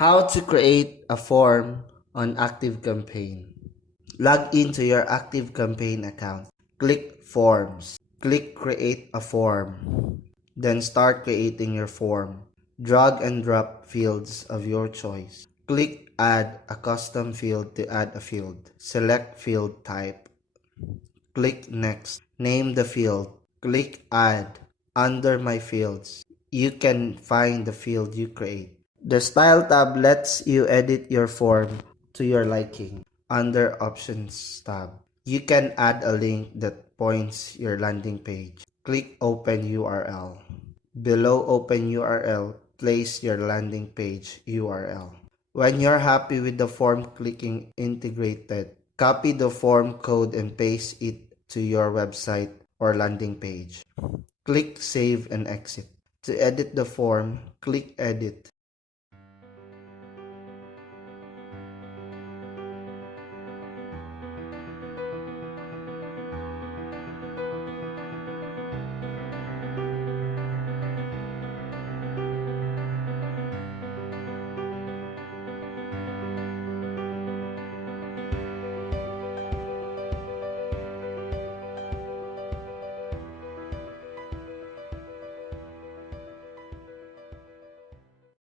How to create a form on ActiveCampaign. Log into your ActiveCampaign account. Click Forms. Click Create a Form. Then start creating your form. Drag and drop fields of your choice. Click Add a custom field to add a field. Select field type. Click Next. Name the field. Click Add. Under My Fields, you can find the field you create. The Style tab lets you edit your form to your liking. Under Options tab, you can add a link that points your landing page. Click Open URL. Below Open URL, place your landing page URL. When you're happy with the form clicking Integrated, copy the form code and paste it to your website or landing page. Click Save and Exit. To edit the form, click Edit.